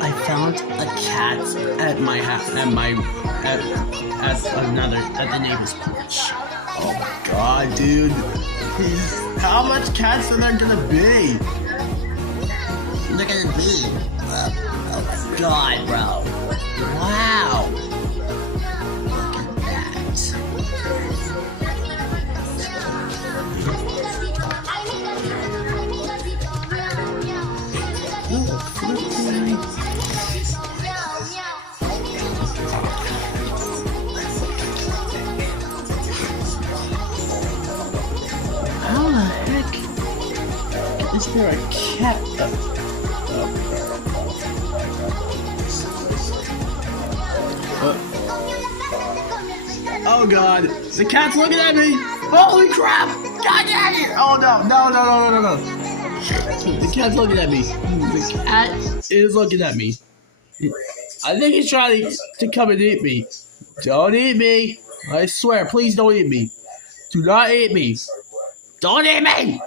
I found a cat at my house, at the neighbor's porch. Oh my god, dude. How much cats are there gonna be? They're gonna be. Oh my god, bro. Wow. Look at that. How the heck is there a cat Oh god, the cat's looking at me! Holy crap! God dang it! Oh no. The cat's looking at me. The cat is looking at me. I think he's trying to come and eat me. Don't eat me. I swear, please don't eat me. Do not eat me. Don't eat me!